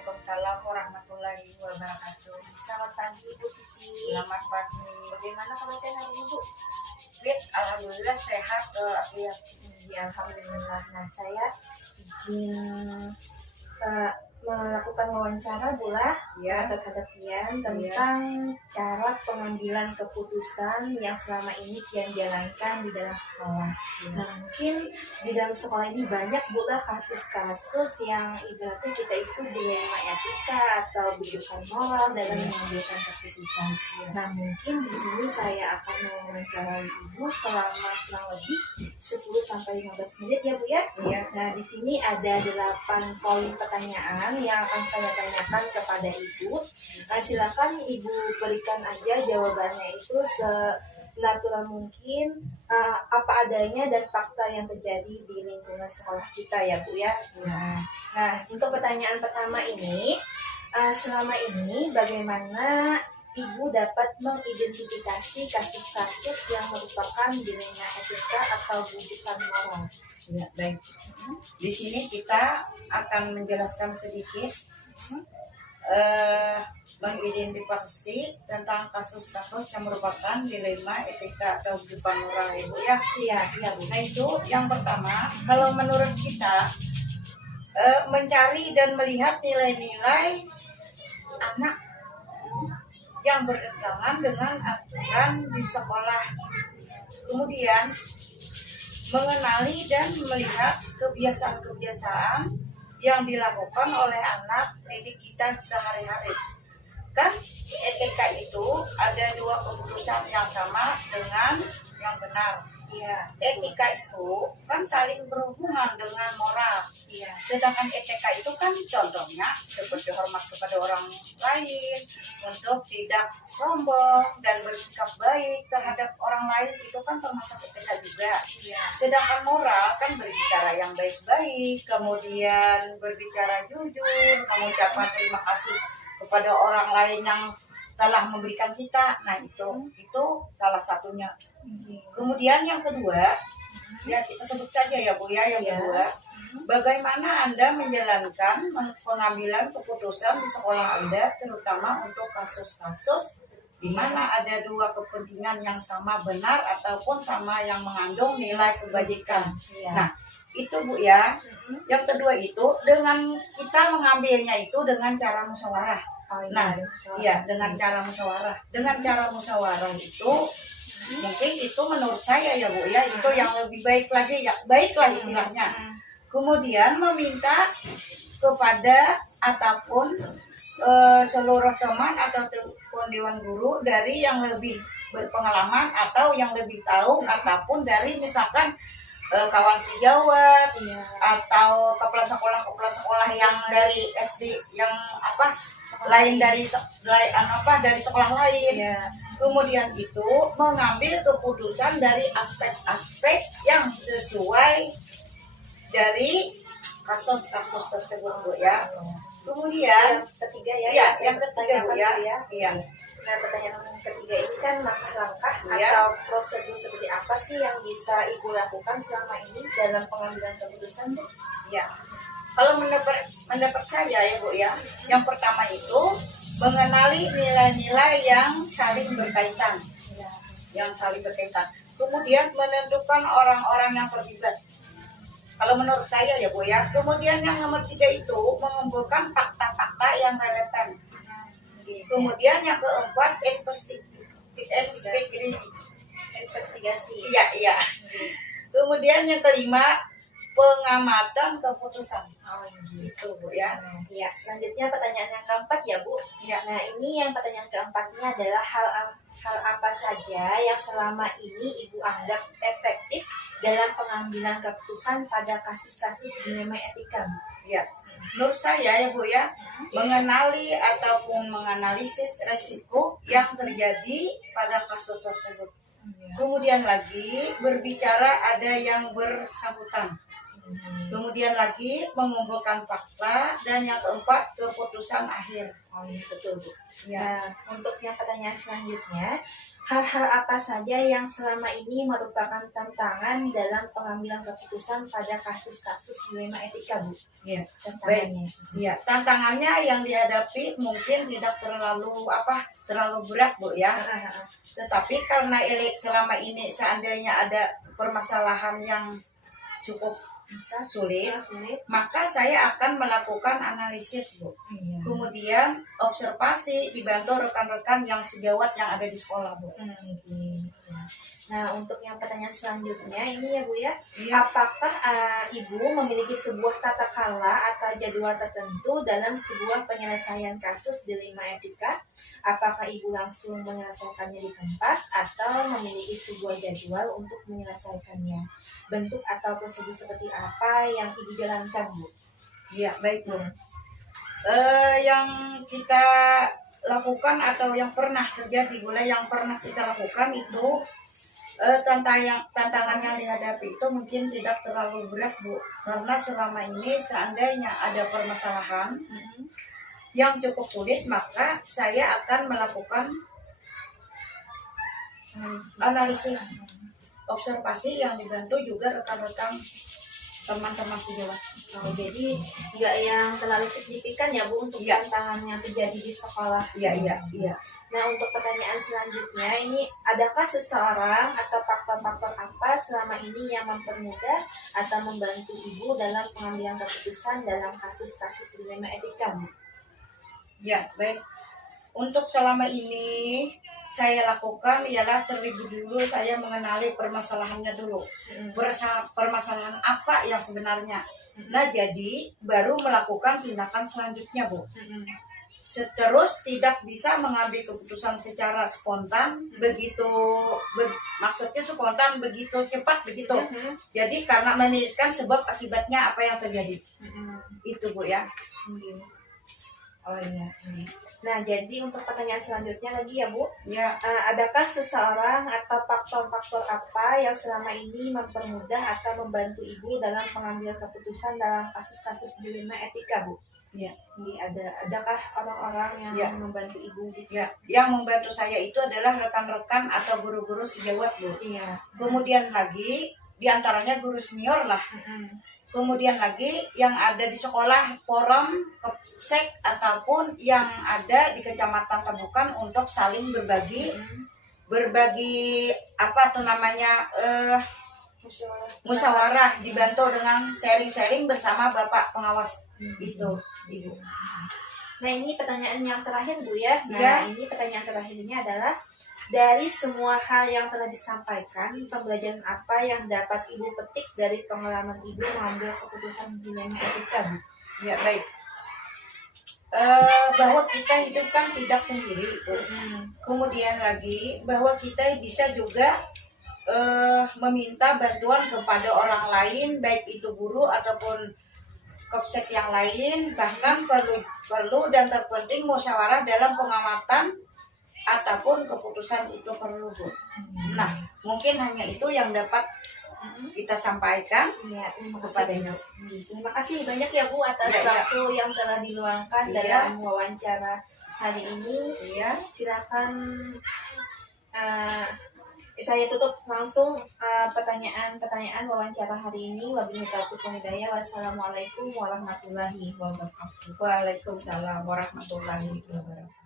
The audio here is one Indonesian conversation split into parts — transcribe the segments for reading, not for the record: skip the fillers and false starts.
Waalaikumsalam warahmatullahi wabarakatuh. Selamat pagi Bu Siti. Selamat pagi. Bagaimana kemudian hari ini Bu? Fit, alhamdulillah sehat. Ya. Ya, alhamdulillah. Nah, saya izin melakukan wawancara pula Ya. terhadap Pian tentang cara pengambilan keputusan yang selama ini Pian jalankan di dalam sekolah. Nah, mungkin di dalam sekolah ini banyak pula kasus-kasus yang ibaratnya kita itu dilema etika atau bujukan moral dalam mengambilkan keputusan. Nah, mungkin di sini saya akan mewawancarai Ibu selama kurang lebih 10-15 menit ya Bu ya. Iya. Nah, di sini ada 8 poin pertanyaan yang akan saya tanyakan kepada Ibu. Nah, silakan Ibu berikan aja jawabannya itu senatural mungkin, apa adanya dan fakta yang terjadi di lingkungan sekolah kita ya Bu ya. Nah, untuk pertanyaan pertama ini, selama ini bagaimana Ibu dapat mengidentifikasi kasus-kasus yang merupakan dilema etika atau bujukan moral? Ya, baik. Di sini kita akan menjelaskan sedikit mengidentifikasi tentang kasus-kasus yang merupakan dilema etika atau bujukan moral, Ibu ya. Iya Bu. Nah, itu yang pertama, kalau menurut kita mencari dan melihat nilai-nilai anak yang bertentangan dengan aturan di sekolah. Kemudian mengenali dan melihat kebiasaan-kebiasaan yang dilakukan oleh anak didik kita sehari-hari. Kan etika itu ada 2 keputusan yang sama dengan yang benar. Iya. Etika itu kan saling berhubungan dengan moral. Iya. Sedangkan etika itu kan contohnya seperti hormat kepada orang lain, untuk tidak sombong dan bersikap baik terhadap orang lain, itu kan termasuk etika juga. Iya. Sedangkan moral kan berbicara yang baik-baik, kemudian berbicara jujur, mengucapkan terima kasih kepada orang lain yang telah memberikan kita. Nah, itu salah satunya. Kemudian yang kedua, ya kita sebut saja ya Bu ya, yang kedua, bagaimana Anda menjalankan pengambilan keputusan di sekolah Anda, terutama untuk kasus-kasus di mana ada 2 kepentingan yang sama benar ataupun sama yang mengandung nilai kebajikan. Nah, itu Bu ya. Yang kedua itu dengan kita mengambilnya itu dengan cara musyawarah. Nah, iya, dengan cara musyawarah. Dengan cara musyawarah itu mungkin itu menurut saya ya Bu ya, itu yang lebih baik lagi ya, baiklah istilahnya. Kemudian meminta kepada ataupun seluruh teman ataupun dewan guru dari yang lebih berpengalaman atau yang lebih tahu, ataupun dari misalkan kawan sejawat atau kepala sekolah yang dari SD yang lain dari sekolah lain. Kemudian itu mengambil keputusan dari aspek-aspek yang sesuai dari kasus-kasus tersebut Bu ya. Kemudian ketiga ya. Iya, yang ketiga Bu ya. Iya. Nah, pertanyaan ketiga ini kan langkah-langkah atau prosedur seperti apa sih yang bisa Ibu lakukan selama ini dalam pengambilan keputusan Bu? Ya. Kalau mendapat saya ya Bu ya, yang pertama itu mengenali nilai-nilai yang saling berkaitan. Yang saling berkaitan. Kemudian menentukan orang-orang yang terlibat. Kalau menurut saya ya Bu ya. Kemudian yang nomor 3 itu mengumpulkan fakta-fakta yang relevan. Kemudian yang keempat investigasi. Iya. Kemudian yang kelima pengamatan keputusan. Itu Bu ya. Ya, selanjutnya pertanyaan yang keempat ya Bu. Nah, ini yang pertanyaan keempatnya adalah hal apa saja yang selama ini Ibu anggap efektif dalam pengambilan keputusan pada kasus-kasus dilema etika? Ya, menurut saya ya Bu ya, mengenali ataupun menganalisis resiko yang terjadi pada kasus tersebut. Kemudian lagi berbicara ada yang bersangkutan. Kemudian lagi mengumpulkan fakta, dan yang keempat keputusan akhir. Betul Bu. Nah, untuk yang pertanyaan selanjutnya, hal-hal apa saja yang selama ini merupakan tantangan dalam pengambilan keputusan pada kasus-kasus dilema etika, Bu? Iya. Tantangannya. Iya, tantangannya yang dihadapi mungkin tidak terlalu berat, Bu ya. Tetapi karena selama ini seandainya ada permasalahan yang cukup sulit, maka saya akan melakukan analisis, Bu. Iya. Kemudian observasi dibantu rekan-rekan yang sejawat yang ada di sekolah, Bu. Nah, untuk yang pertanyaan selanjutnya ini ya Bu ya, Iya. apakah Ibu memiliki sebuah tata krama atau jadwal tertentu dalam sebuah penyelesaian kasus dilema etika? Apakah Ibu langsung menyelesaikannya di tempat atau memiliki sebuah jadwal untuk menyelesaikannya? Bentuk atau prosedur seperti apa yang Ibu jalankan, Bu? Iya, baik, Bu. Yang kita lakukan atau yang pernah terjadi, yang pernah kita lakukan itu tantangan yang dihadapi itu mungkin tidak terlalu berat, Bu, karena selama ini seandainya ada permasalahan yang cukup sulit, maka saya akan melakukan analisis observasi yang dibantu juga rekan-rekan teman-teman sejawat. Jadi nggak yang terlalu signifikan ya Bu untuk tantangan yang terjadi di sekolah. Iya. Nah, untuk pertanyaan selanjutnya ini, adakah seseorang atau faktor-faktor apa selama ini yang mempermudah atau membantu Ibu dalam pengambilan keputusan dalam kasus-kasus dilema etika, Bu? Ya, baik. Untuk selama ini saya lakukan ialah terlebih dulu saya mengenali permasalahannya dulu. Permasalahan apa yang sebenarnya. Nah, jadi baru melakukan tindakan selanjutnya, Bu. Terus tidak bisa mengambil keputusan secara spontan maksudnya spontan begitu cepat begitu. Jadi karena memikirkan sebab akibatnya apa yang terjadi. Itu, Bu ya. Oh iya. Nah, jadi untuk pertanyaan selanjutnya lagi ya Bu, ya. Adakah seseorang atau faktor-faktor apa yang selama ini mempermudah atau membantu Ibu dalam pengambilan keputusan dalam kasus-kasus dilema etika, Bu? Ya. Jadi adakah orang-orang yang membantu Ibu? Ya, yang membantu saya itu adalah rekan-rekan atau guru-guru sejawat, Bu. Iya. Kemudian lagi diantaranya guru senior lah. Kemudian lagi yang ada di sekolah, forum, Kapsek ataupun yang ada di Kecamatan Tebukan untuk saling berbagi musyawarah, dibantu dengan sharing-sharing bersama Bapak pengawas itu, Ibu. Nah, ini pertanyaan yang terakhir, Bu ya. Ya. Ini pertanyaan terakhirnya adalah, dari semua hal yang telah disampaikan, pembelajaran apa yang dapat Ibu petik dari pengalaman Ibu mengambil keputusan dilema etika, Bu? Ya, baik. Bahwa kita hidup kan tidak sendiri, Bu. Kemudian lagi bahwa kita bisa juga meminta bantuan kepada orang lain, baik itu guru ataupun Kapsek yang lain, bahkan perlu dan terpenting musyawarah dalam pengamatan ataupun keputusan itu perlu, Bu. Nah, mungkin hanya itu yang dapat kita sampaikan kepadanya. Terima kasih banyak ya Bu atas waktu yang telah diluangkan dalam wawancara hari ini. Silakan saya tutup langsung pertanyaan wawancara hari ini. Wabillahi taufiq wal hidayah. Wassalamualaikum warahmatullahi wabarakatuh. Waalaikumsalam warahmatullahi wabarakatuh.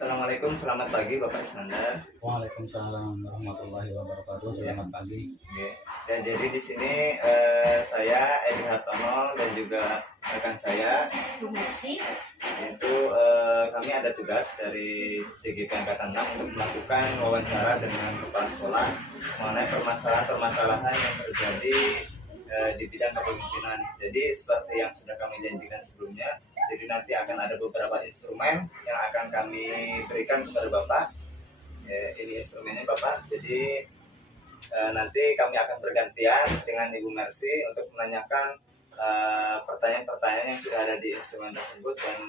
Assalamualaikum, selamat pagi Bapak Iskandar. Waalaikumsalam warahmatullahi wabarakatuh. Selamat pagi. Ya, jadi di sini saya Edi Hartono dan juga rekan saya, yaitu kami ada tugas dari CGP Angkatan 6 untuk melakukan wawancara dengan kepala sekolah mengenai permasalahan-permasalahan yang terjadi di bidang kepemimpinan. Jadi seperti yang sudah kami janjikan sebelumnya, jadi nanti akan ada beberapa instrumen yang akan kami berikan kepada Bapak. Ini instrumennya Bapak. Jadi nanti kami akan bergantian dengan Ibu Mercy untuk menanyakan pertanyaan-pertanyaan yang sudah ada di instrumen tersebut dan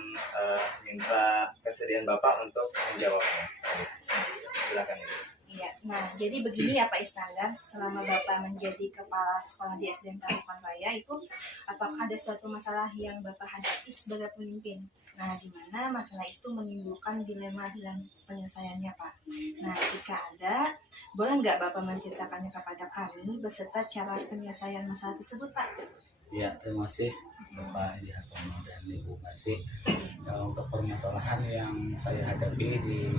minta kesediaan Bapak untuk menjawabnya. Silakan Ibu. Iya, nah jadi begini ya Pak Iskandar, selama Bapak menjadi kepala sekolah di SDN Tarukan Raya itu, apakah ada suatu masalah yang Bapak hadapi sebagai pemimpin? Nah, di mana masalah itu menimbulkan dilema dalam penyelesaiannya Pak? Nah, jika ada, boleh nggak Bapak menceritakannya kepada kami beserta cara penyelesaian masalah tersebut Pak? Ya, terima kasih Bapak Edi Hartono dan Ibu Mercy. Untuk permasalahan yang saya hadapi di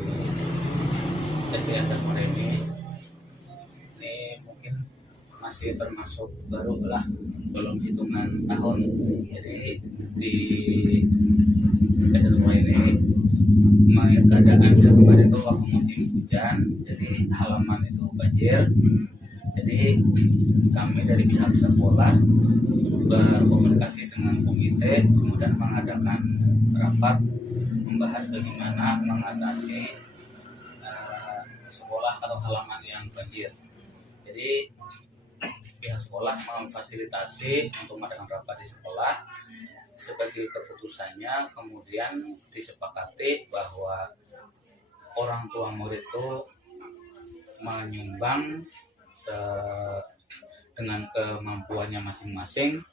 SDN Tarukan ini mungkin masih termasuk baru lah, belum hitungan tahun. Jadi di SDN Tarukan ini keadaan kemarin itu waktu musim hujan, jadi halaman itu banjir. Jadi kami dari pihak sekolah berkomunikasi dengan komite, kemudian mengadakan rapat membahas bagaimana mengatasi sekolah atau halaman yang banjir. Jadi pihak sekolah memfasilitasi untuk mengadakan rapat di sekolah. Sebagai keputusannya kemudian disepakati bahwa orang tua murid itu menyumbang dengan kemampuannya masing-masing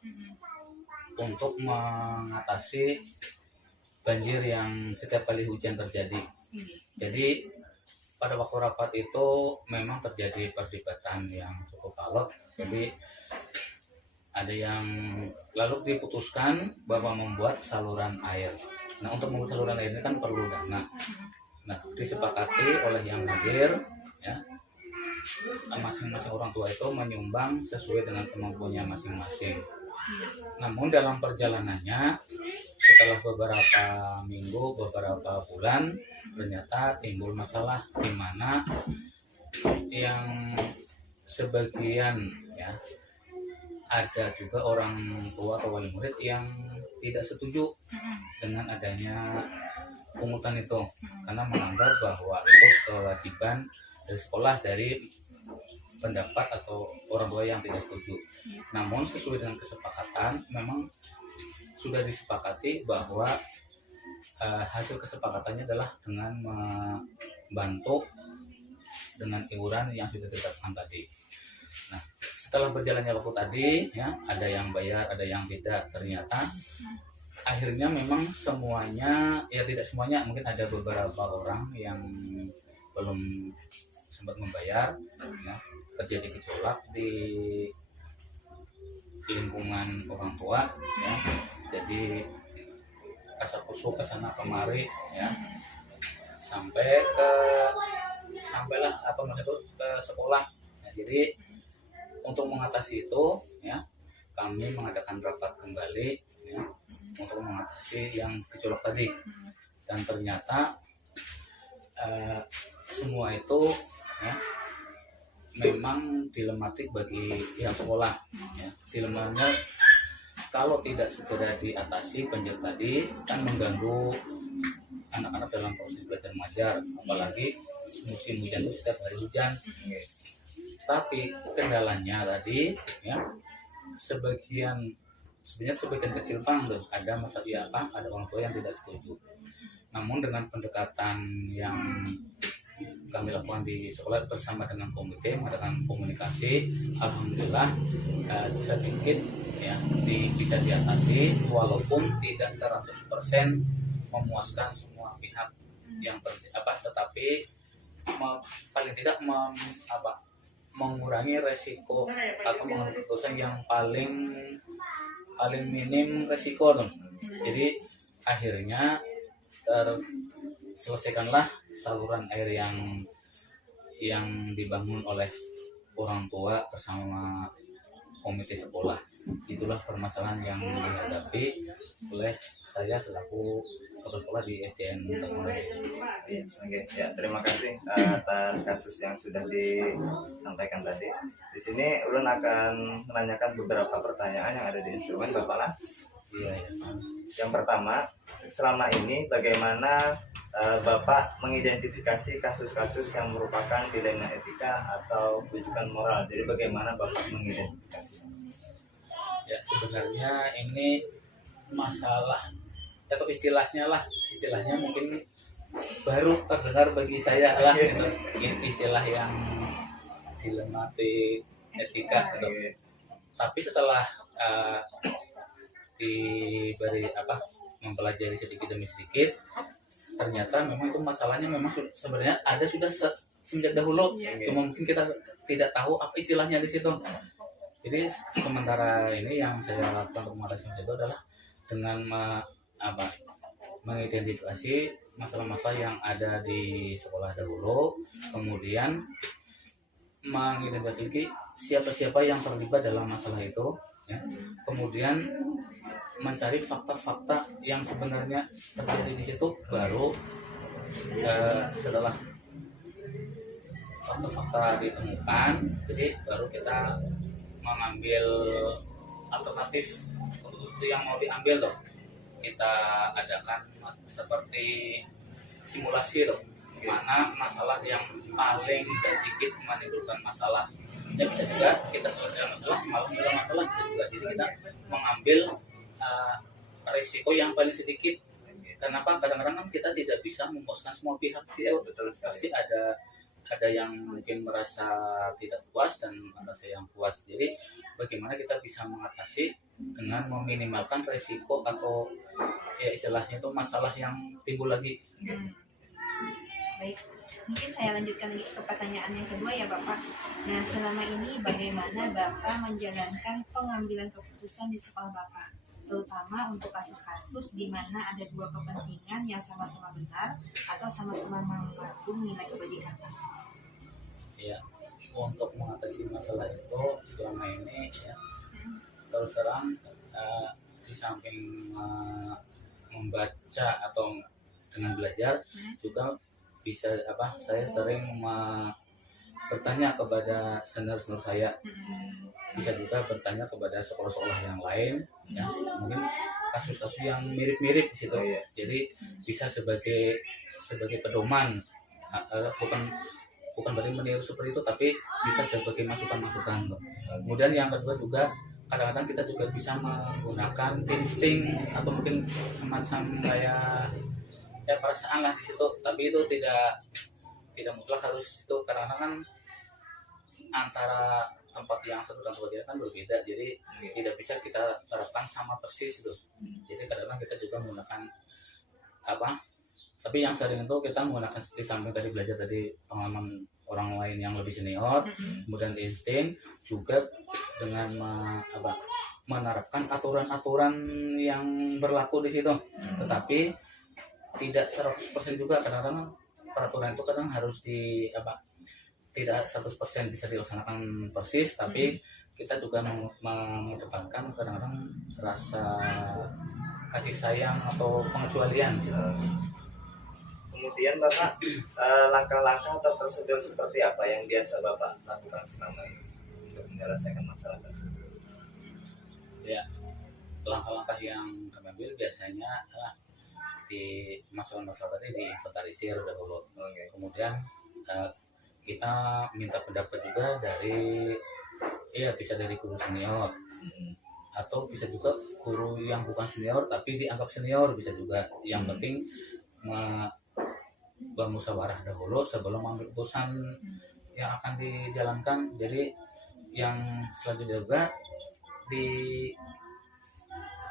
untuk mengatasi banjir yang setiap kali hujan terjadi. Jadi pada waktu rapat itu memang terjadi perdebatan yang cukup alot. Jadi ada yang lalu diputuskan bahwa membuat saluran air. Nah, untuk membuat saluran air ini kan perlu dana. Nah, disepakati oleh yang hadir, ya, masing-masing orang tua itu menyumbang sesuai dengan kemampuannya masing-masing. Namun dalam perjalanannya, setelah beberapa minggu, beberapa bulan, ternyata timbul masalah di mana yang sebagian, ya, ada juga orang tua atau wali murid yang tidak setuju dengan adanya pungutan itu, karena menganggap bahwa itu kewajiban dari sekolah dari pendapat atau orang tua yang tidak setuju. Namun sesuai dengan kesepakatan memang sudah disepakati bahwa hasil kesepakatannya adalah dengan membantu dengan iuran yang sudah ditetapkan tadi. Nah, setelah berjalannya waktu tadi, ya, ada yang bayar, ada yang tidak. Ternyata akhirnya memang semuanya, ya tidak semuanya, mungkin ada beberapa orang yang belum sempat membayar, ya, terjadi gejolak di lingkungan orang tua, ya. Jadi kasakusuk kesana kemari, ya, sampailah apa maksudnya ke sekolah. Nah, jadi untuk mengatasi itu, ya, kami mengadakan rapat kembali, ya, untuk mengatasi yang gejolak tadi. Dan ternyata semua itu, ya, memang dilematik bagi pihak sekolah, ya. Dilemanya kalau tidak segera diatasi banjir tadi kan mengganggu anak-anak dalam proses belajar mengajar, apalagi musim hujan itu setiap hari hujan. Tapi kendalanya tadi, ya, sebenarnya sebagian kecil tuh ada masalah, ya, ada orang tua yang tidak setuju. Namun dengan pendekatan yang kami lakukan di sekolah bersama dengan komite, mengadakan komunikasi, alhamdulillah sedikit, ya, bisa diatasi walaupun tidak 100% memuaskan semua pihak yang tetapi paling tidak mengurangi resiko atau mengambil keputusan yang paling minim resiko tuh. Jadi akhirnya selesaikanlah saluran air yang dibangun oleh orang tua bersama komite sekolah. Itulah permasalahan yang dihadapi oleh saya selaku kepala sekolah di SDN Temurai. Oke, ya terima kasih atas kasus yang sudah disampaikan tadi. Di sini Ulun akan menanyakan beberapa pertanyaan yang ada di instrumen Bapak lah. Iya, ya. Yang pertama, selama ini bagaimana Bapak mengidentifikasi kasus-kasus yang merupakan dilema etika atau rujukan moral? Jadi bagaimana Bapak mengidentifikasi? Ya, sebenarnya ini masalah atau istilahnya mungkin baru terdengar bagi saya lah gitu. Istilah yang dilematik etika gitu. Tapi setelah diberi mempelajari sedikit demi sedikit, ternyata memang itu masalahnya memang sebenarnya ada sudah semenjak dahulu, cuma mungkin kita tidak tahu apa istilahnya di situ. Jadi sementara ini yang saya lakukan untuk mengatasi itu adalah dengan mengidentifikasi masalah-masalah yang ada di sekolah dahulu, kemudian mengidentifikasi siapa-siapa yang terlibat dalam masalah itu, ya. Kemudian mencari fakta-fakta yang sebenarnya terjadi di situ, baru setelah fakta-fakta ditemukan, jadi baru kita mengambil alternatif untuk itu yang mau diambil loh. Kita adakan seperti simulasi loh, mana masalah yang paling sedikit menimbulkan masalah. Ya bisa juga kita selesaikan masalah, malah dalam masalah bisa juga. Jadi kita mengambil risiko yang paling sedikit. Kenapa? Kadang-kadang kan kita tidak bisa memuaskan semua pihak sih. Ya, betul sekali. Pasti ada yang mungkin merasa tidak puas dan merasa yang puas. Jadi bagaimana kita bisa mengatasi dengan meminimalkan risiko atau ya istilahnya itu masalah yang timbul lagi. Baik, mungkin saya lanjutkan lagi ke pertanyaan yang kedua ya Bapak. Nah, selama ini bagaimana Bapak menjalankan pengambilan keputusan di sekolah Bapak, terutama untuk kasus-kasus di mana ada dua kepentingan yang sama-sama benar atau sama-sama mengandung nilai kebajikan? Ya, untuk mengatasi masalah itu selama ini ya terus terang di samping membaca atau dengan belajar juga bisa saya sering bertanya kepada senior-senior saya, bisa juga bertanya kepada sekolah-sekolah yang lain ya, mungkin kasus-kasus yang mirip-mirip di situ. Jadi bisa sebagai pedoman, bukan berarti meniru seperti itu, tapi bisa sebagai masukan-masukan. Kemudian yang kedua juga kadang-kadang kita juga bisa menggunakan insting atau mungkin semacam kayak perasaan lah di situ, tapi itu tidak mutlak harus itu. Kadang-kadang kan antara tempat yang satu dan tempat yang kan berbeda, jadi tidak bisa kita terapkan sama persis itu. Jadi kadang-kadang kita juga menggunakan tapi yang sering itu kita menggunakan di samping tadi belajar tadi pengalaman orang lain yang lebih senior, kemudian di insting juga dengan menerapkan aturan-aturan yang berlaku di situ. Tetapi tidak 100% juga, kadang-kadang peraturan itu kadang harus tidak 100% bisa dilaksanakan persis, tapi kita juga mengedepankan kadang-kadang rasa kasih sayang atau pengecualian gitu. Kemudian Bapak, langkah-langkah atau prosedur seperti apa yang biasa Bapak lakukan selama ini untuk menyelesaikan masalah tersebut? Ya, langkah-langkah yang kami ambil biasanya di masalah-masalah tadi diinventarisir dahulu. Kemudian kita minta pendapat juga dari bisa dari guru senior atau bisa juga guru yang bukan senior tapi dianggap senior, bisa juga. Yang penting bermusyawarah dahulu sebelum mengambil keputusan yang akan dijalankan. Jadi yang selanjutnya juga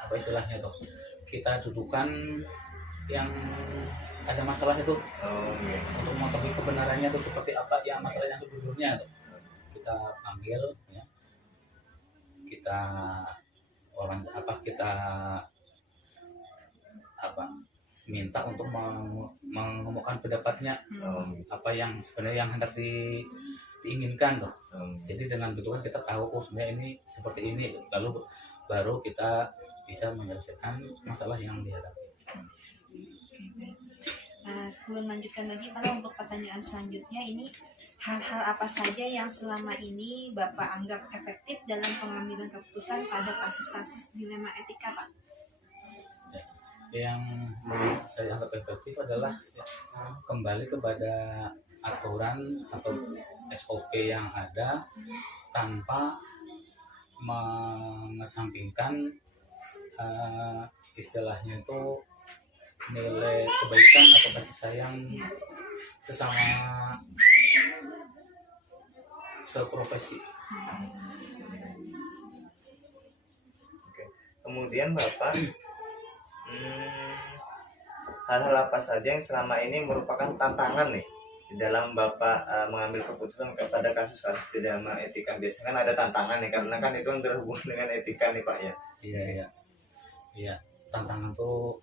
istilahnya tuh kita dudukan yang ada masalah itu untuk mengetahui kebenarannya itu seperti apa ya masalah yang sebetulnya tuh. Kita panggil ya, kita minta untuk mengemukakan pendapatnya, apa yang sebenarnya yang hendak diinginkan tuh. Jadi dengan begitu kan kita tahu oh sebenarnya ini seperti ini, lalu baru kita bisa menyelesaikan masalah yang dihadapi. Nah, sebelum lanjutkan lagi, Pak, untuk pertanyaan selanjutnya ini hal-hal apa saja yang selama ini Bapak anggap efektif dalam pengambilan keputusan pada kasus-kasus dilema etika, Pak? Yang saya anggap efektif adalah kembali kepada aturan atau SOP yang ada tanpa mengesampingkan istilahnya itu nilai kebaikan atau kasih sayang sesama seprofesi. Oke. Kemudian Bapak, hal-hal apa saja yang selama ini merupakan tantangan nih di dalam Bapak mengambil keputusan kepada kasus-kasus dilema etika? Biasanya kan ada tantangan nih, karena kan itu berhubungan dengan etika nih Pak ya. Iya, tantangan tuh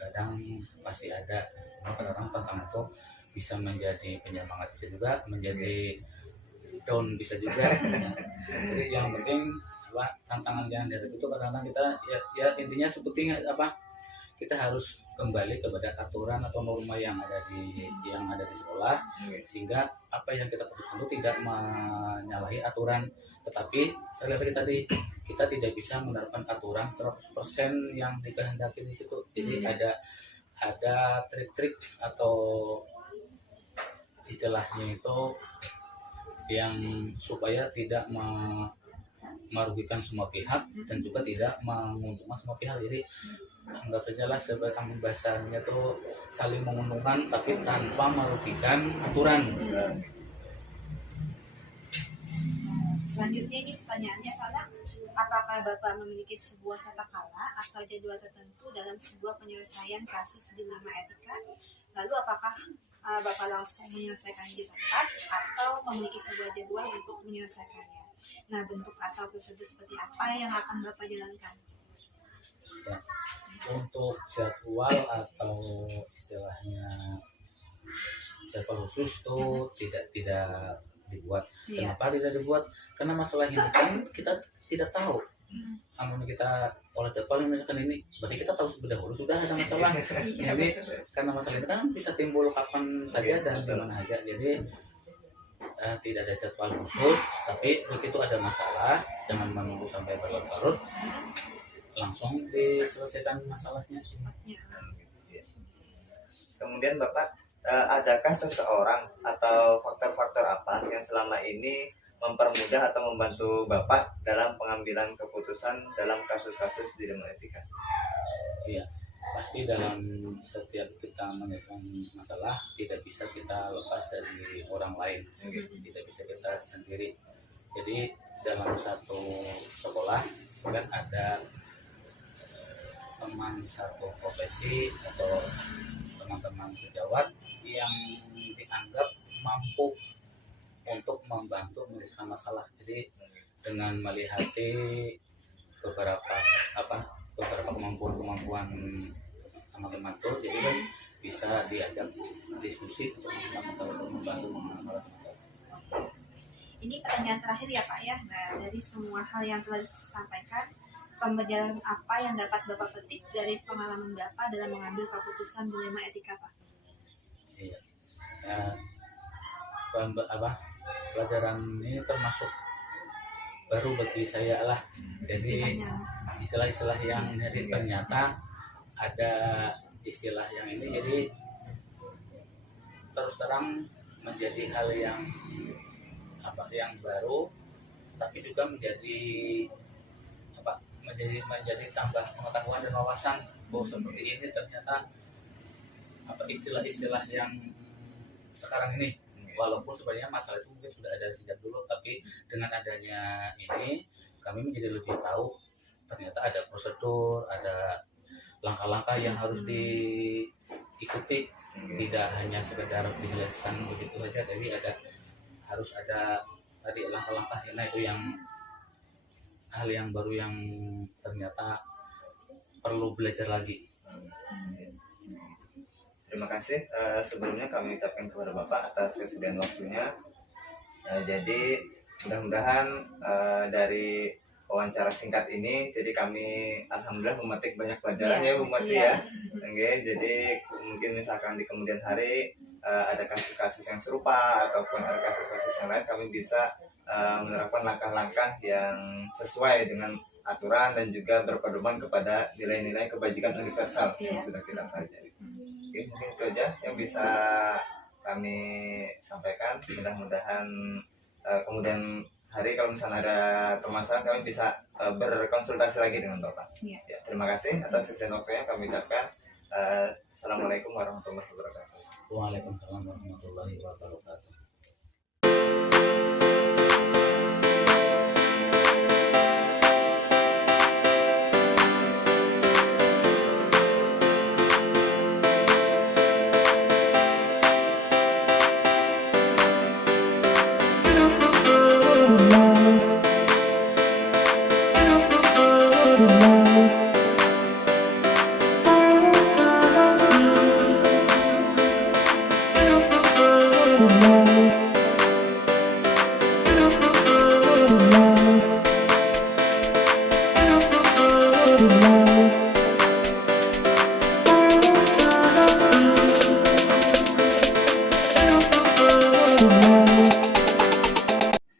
kadang pasti ada. Kadang tantangan tuh bisa menjadi penyemangat, bisa juga menjadi down, bisa juga. Jadi yang penting tantangan yang dari itu kadang-kadang kita ya intinya sepertinya kita harus kembali kepada aturan atau norma yang ada di sekolah, sehingga apa yang kita putuskan itu tidak menyalahi aturan. Tetapi sekali lagi tadi kita tidak bisa menerapkan aturan 100% yang dikehendaki di situ. Jadi ada trik-trik atau istilahnya itu yang supaya tidak merugikan semua pihak dan juga tidak menguntungkan semua pihak. Jadi anggap saja lah sebagai bahasanya tuh saling menguntungkan tapi tanpa merugikan aturan. Selanjutnya ini pertanyaannya, Pak, apakah Bapak memiliki sebuah tata krama atau jadwal tertentu dalam sebuah penyelesaian kasus dilema etika? Lalu apakah Bapak langsung menyelesaikan di tempat atau memiliki sebuah jadwal untuk menyelesaikannya? Nah, bentuk atau prosedur seperti apa yang akan Bapak jalankan? Ya, untuk jadwal atau istilahnya jadwal khusus tuh tidak dibuat. Kenapa tidak dibuat? Karena masalah ini kan kita tidak tahu. Amun kita olah jadwal misalkan ini, berarti kita tahu dahulu sudah ada masalah. Jadi karena masalah ini kan bisa timbul kapan saja dan di mana saja. Jadi tidak ada jadwal khusus, tapi begitu ada masalah jangan menunggu sampai berlarut-larut, langsung diselesaikan masalahnya. Kemudian Bapak, adakah seseorang atau faktor-faktor apa yang selama ini mempermudah atau membantu Bapak dalam pengambilan keputusan dalam kasus-kasus dilema etika? Iya, pasti dalam setiap kita menyelesaikan masalah tidak bisa kita lepas dari orang lain, tidak bisa kita sendiri. Jadi dalam satu sekolah kan ada teman satu profesi atau teman-teman sejawat yang dianggap mampu untuk membantu menyelesaikan masalah. Jadi dengan melihat beberapa kemampuan teman-teman tuh, jadi kan bisa diajak diskusi untuk menyelesaikan masalah, untuk membantu mengatasi masalah. Ini pertanyaan terakhir ya, Pak ya. Nah, dari semua hal yang telah disampaikan, pembelajaran apa yang dapat Bapak petik dari pengalaman Bapak dalam mengambil keputusan dilema etika, Pak? Iya. Pelajaran ini termasuk baru bagi saya lah. Jadi istilah-istilah yang jadi ternyata ada istilah yang ini, jadi terus terang menjadi hal yang baru, tapi juga menjadi tambah pengetahuan dan wawasan bahwa seperti ini ternyata istilah-istilah yang sekarang ini, walaupun sebenarnya masalah itu mungkin sudah ada sejak dulu, tapi dengan adanya ini kami menjadi lebih tahu ternyata ada prosedur, ada langkah-langkah yang harus diikuti, tidak hanya sekedar dijelaskan begitu saja, tapi harus ada tadi langkah-langkah. Nah, itu yang hal yang baru yang ternyata perlu belajar lagi. Terima kasih sebelumnya kami ucapkan kepada Bapak atas kesediaan waktunya. Jadi mudah-mudahan dari wawancara singkat ini, jadi kami alhamdulillah memetik banyak pelajaran ya Bu Mercy ya. Oke, jadi mungkin misalkan di kemudian hari ada kasus-kasus yang serupa ataupun ada kasus-kasus yang lain, kami bisa menerapkan langkah-langkah yang sesuai dengan aturan dan juga berpedoman kepada nilai-nilai kebajikan universal yang sudah kita pelajari. Oke, mungkin itu aja yang bisa kami sampaikan. Mudah-mudahan kemudian hari kalau misalnya ada permasalahan kami bisa berkonsultasi lagi dengan Bapak. Ya, terima kasih atas kesediaan waktunya kami ucapkan. Assalamualaikum warahmatullahi wabarakatuh. Waalaikumsalam warahmatullahi wabarakatuh.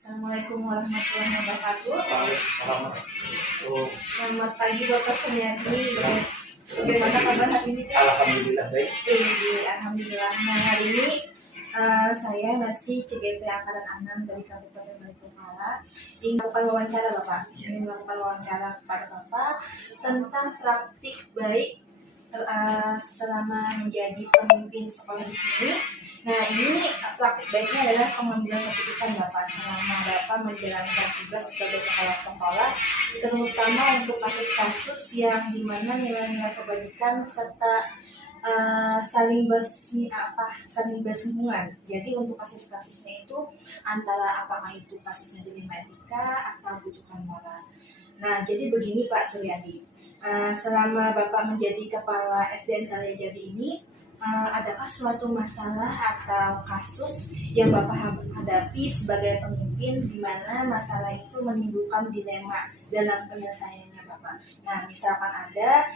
Assalamualaikum warahmatullahi wabarakatuh. Selamat pagi Bapak Suryadi. Bagaimana kabar hari ini? Alhamdulillah baik. Alhamdulillah. Nah, hari ini saya masih CGP Angkatan 6 dari Kabupaten Balikpapan. Ingin melakukan wawancara Bapak. Ingin melakukan wawancara kepada Bapak tentang praktik baik selama menjadi pemimpin sekolah di sini. Nah, ini praktik baiknya adalah pengambilan keputusan Bapak selama Bapak menjalankan tugas sebagai kepala sekolah, terutama untuk kasus-kasus yang dimana nilai-nilai kebajikan serta saling bersinggungan. Jadi untuk kasus-kasusnya itu antara apakah itu kasusnya dilema etika atau rujukan moral. Nah, jadi begini Pak Suryadi, selama Bapak menjadi kepala SDN Karyajati ini, adakah suatu masalah atau kasus yang Bapak hadapi sebagai pemimpin di mana masalah itu menimbulkan dilema dalam penyelesaiannya Bapak? Nah, misalkan ada,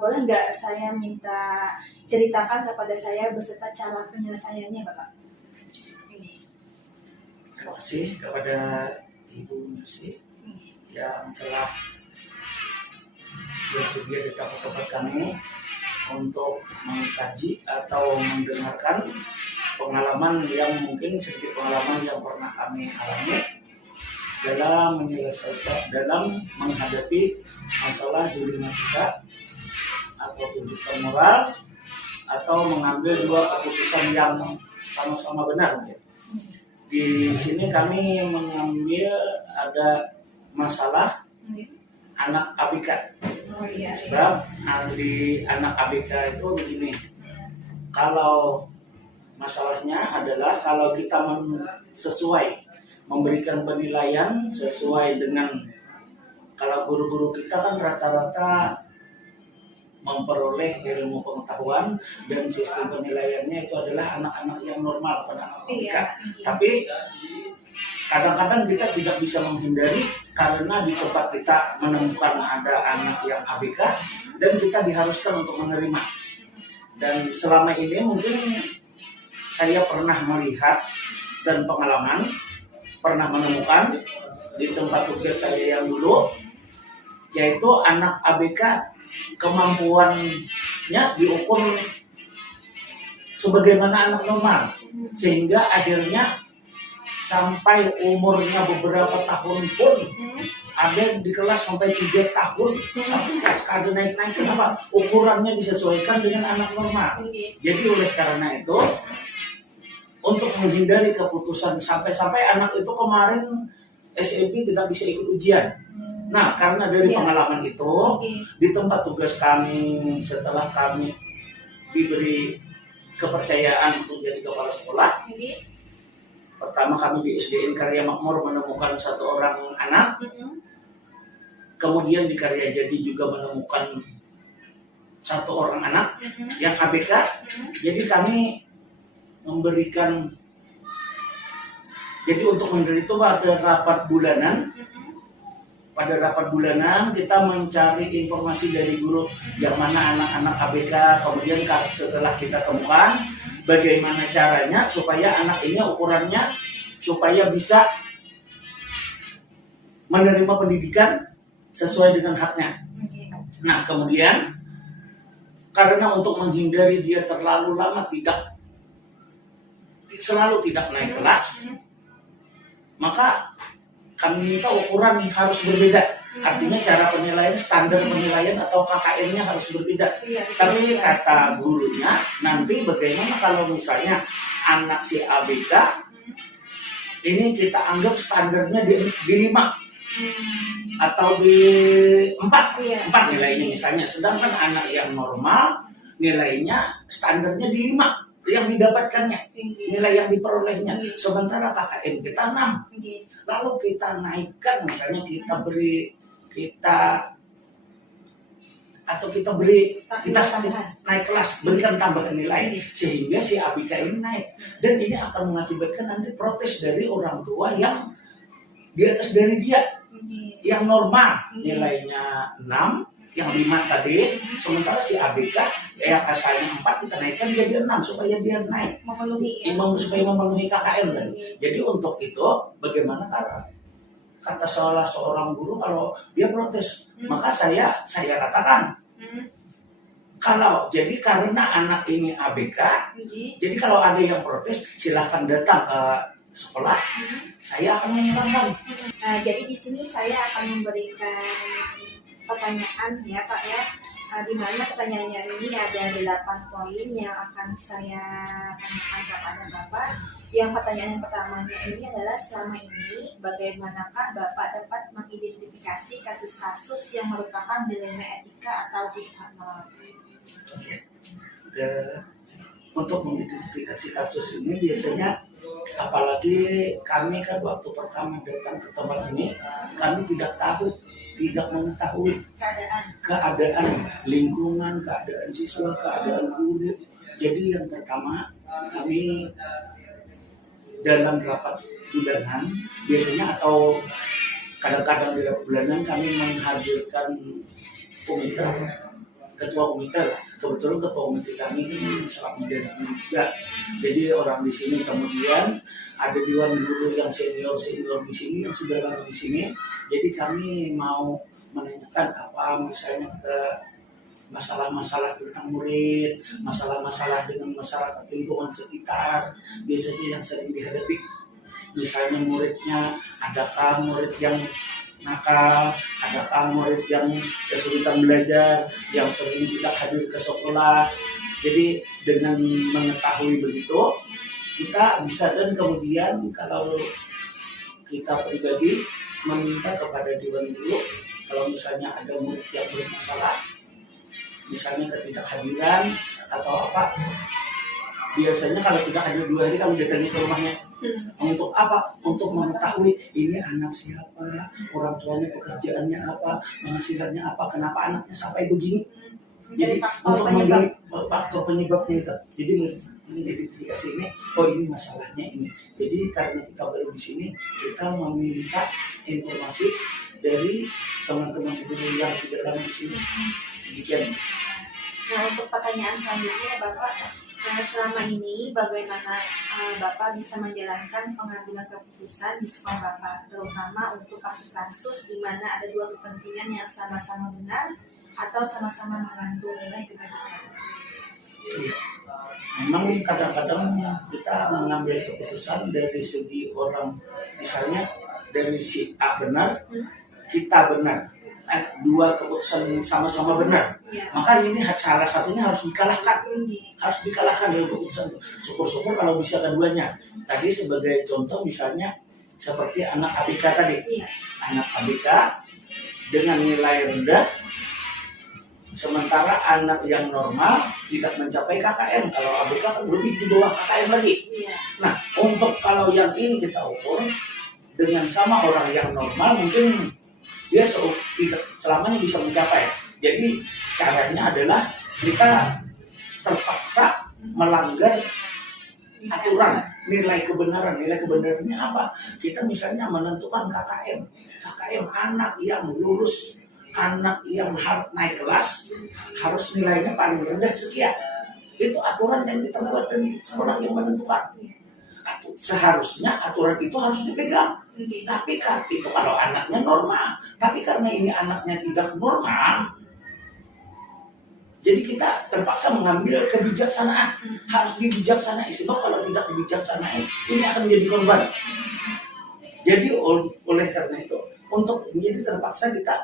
boleh nggak saya minta ceritakan kepada saya beserta cara penyelesaiannya Bapak? Ini. Terima kasih kepada Ibu Mercy yang telah bersedia di tempat kami untuk mengkaji atau mendengarkan pengalaman yang mungkin sedikit pengalaman yang pernah kami alami dalam menghadapi masalah dilematika atau rujukan moral atau mengambil dua keputusan yang sama-sama benar. Di sini kami mengambil ada masalah anak ABK. Sebab di anak ABK itu begini, kalau masalahnya adalah kalau kita sesuai memberikan penilaian sesuai dengan, kalau guru-guru kita kan rata-rata memperoleh ilmu pengetahuan dan sistem penilaiannya itu adalah anak-anak yang normal, bukan anak ABK. Tapi kadang-kadang kita tidak bisa menghindari karena di tempat kita menemukan ada anak yang ABK dan kita diharuskan untuk menerima. Dan selama ini mungkin saya pernah melihat dan pengalaman, pernah menemukan di tempat tugas saya yang dulu, yaitu anak ABK kemampuannya diukur sebagaimana anak normal, sehingga akhirnya sampai umurnya beberapa tahun pun ada yang di kelas sampai 3 tahun sampai ada naik-naik. Kenapa? Ukurannya disesuaikan dengan anak normal. Jadi oleh karena itu, untuk menghindari keputusan sampai-sampai anak itu kemarin SMP tidak bisa ikut ujian. Nah, karena dari pengalaman itu, di tempat tugas kami setelah kami diberi kepercayaan untuk jadi kepala sekolah, pertama kami di SDN Karya Makmur menemukan 1 orang anak, kemudian di Karyajati juga menemukan 1 orang anak yang ABK. Jadi kami memberikan, Jadi untuk menghindari itu pada rapat bulanan, kita mencari informasi dari guru yang mana anak-anak ABK, kemudian setelah kita temukan bagaimana caranya supaya anak ini ukurannya supaya bisa menerima pendidikan sesuai dengan haknya. Nah, kemudian karena untuk menghindari dia terlalu lama selalu tidak naik kelas, maka kami minta ukuran harus berbeda. Artinya cara penilaian, standar penilaian atau KKM-nya harus berbeda. Tapi kata gurunya, nanti bagaimana kalau misalnya anak si ABK ini kita anggap standarnya di 5 atau di 4 nilainya misalnya, sedangkan anak yang normal nilainya standarnya di 5 yang didapatkannya, nilai yang diperolehnya, sementara KKM kita 6, lalu kita naikkan, misalnya kita beri naik kelas, berikan tambahan nilai sehingga si ABK ini naik, dan ini akan mengakibatkan nanti protes dari orang tua yang di atas dari dia, yang normal nilainya 6, yang 5 tadi, sementara si ABK yang asalnya 4 kita naikkan jadi 6 supaya dia naik, supaya memenuhi KKM tadi. Jadi untuk itu bagaimana kata salah seorang guru kalau dia protes, maka saya katakan kalau jadi karena anak ini ABK, jadi kalau ada yang protes silahkan datang ke sekolah, saya akan menyerahkan. Nah, jadi di sini saya akan memberikan pertanyaan ya Pak ya, di mana pertanyaannya ini ada 8 poin yang akan saya tanyakan kepada Bapak. Yang pertanyaan yang pertamanya ini adalah, selama ini bagaimanakah Bapak dapat mengidentifikasi kasus-kasus yang merupakan dilema etika atau pilihan moral? Untuk mengidentifikasi kasus ini biasanya, apalagi kami kan waktu pertama datang ke tempat ini, kami tidak mengetahui keadaan lingkungan, keadaan siswa, keadaan guru. Jadi yang pertama, kami dalam rapat bulanan biasanya atau kadang-kadang di rapat bulanan kami menghadirkan komite, ketua komite. Kebetulan ketua komite kami ini seorang juga. Jadi orang di sini, kemudian ada dewan guru yang senior di sini, yang sudah lama di sini. Jadi kami mau menanyakan apa misalnya ke masalah-masalah tentang murid, masalah-masalah dengan masyarakat lingkungan sekitar, biasanya yang sering dihadapi. Misalnya muridnya, adakah murid yang nakal, adakah murid yang kesulitan belajar, yang sering tidak hadir ke sekolah. Jadi dengan mengetahui begitu, kita bisa, dan kemudian kalau kita pribadi meminta kepada dewan guru, kalau misalnya ada murid yang bermasalah, misalnya ketidakhadiran atau apa, biasanya kalau tidak hadir 2 hari kami datangi ke rumahnya. Untuk apa? Untuk mengetahui ini anak siapa, orang tuanya pekerjaannya apa, penghasilannya apa, kenapa anaknya sampai begini. Jadi untuk menggali faktor penyebabnya itu. Jadi mengidentifikasi ini, oh ini masalahnya ini. Jadi karena kita baru di sini, kita meminta informasi dari teman-teman guru yang sudah lama di sini. Demikian. Nah, untuk pertanyaan selanjutnya Bapak, selama ini bagaimana Bapak bisa menjalankan pengambilan keputusan di sekolah Bapak, terutama untuk kasus-kasus di mana ada 2 kepentingan yang sama-sama benar atau sama-sama mengandung nilai kebaikan? Iya. Memang kadang-kadang kita mengambil keputusan dari segi orang, misalnya dari si A benar, kita benar. 2 keputusan sama-sama benar, maka ini salah satunya harus dikalahkan, dari keputusan. Syukur-syukur kalau bisa keduanya. Tadi sebagai contoh misalnya seperti anak ABK tadi, anak ABK dengan nilai rendah, sementara anak yang normal tidak mencapai KKM. Kalau ABK kan lebih di bawah KKM lagi. Nah, untuk kalau yang ini kita ukur dengan sama orang yang normal, mungkin dia tidak selamanya bisa mencapai. Jadi caranya adalah kita terpaksa melanggar aturan nilai kebenaran. Nilai kebenarannya apa? Kita misalnya menentukan KKM anak yang lulus, anak yang naik kelas harus nilainya paling rendah sekian. Itu aturan yang kita buat dari sekolah yang menentukan. Seharusnya aturan itu harus dipegang. Tapi kan itu kalau anaknya normal. Tapi karena ini anaknya tidak normal, jadi kita terpaksa mengambil kebijaksanaan. Harus dibijaksanai. Sebab kalau tidak dibijaksanai, ini akan menjadi korban. Jadi oleh karena itu, untuk menjadi terpaksa kita,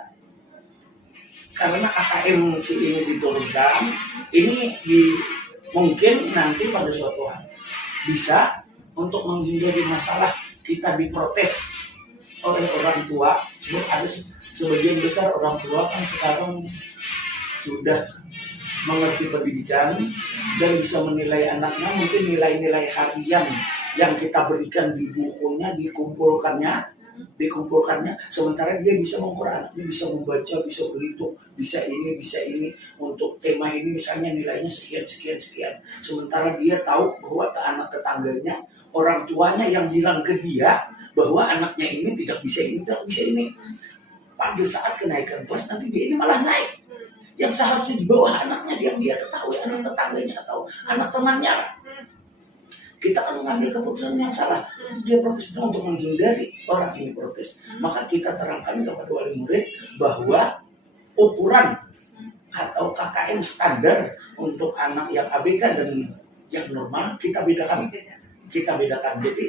karena KKM ini diturunkan, ini mungkin nanti pada suatu hari bisa untuk menghindari masalah kita diprotes oleh orang tua. Sebab ada sebagian besar orang tua kan sekarang sudah mengerti pendidikan dan bisa menilai anaknya. Mungkin nilai-nilai harian yang kita berikan di bukunya dikumpulkannya, sementara dia bisa mengukur, anaknya bisa membaca, bisa berhitung, bisa ini. Untuk tema ini misalnya nilainya sekian. Sementara dia tahu bahwa anak tetangganya, orang tuanya yang bilang ke dia bahwa anaknya ini tidak bisa ini. Pada saat kenaikan kelas nanti dia ini malah naik. Yang seharusnya di bawah anaknya yang dia ketahui, anak tetangganya atau anak temannya. Kita kan mengambil keputusan yang salah. Dia protes untuk menghindari orang ini protes. Maka kita terangkan kepada wali murid bahwa ukuran atau KKM standar untuk anak yang ABK dan yang normal kita bedakan. Jadi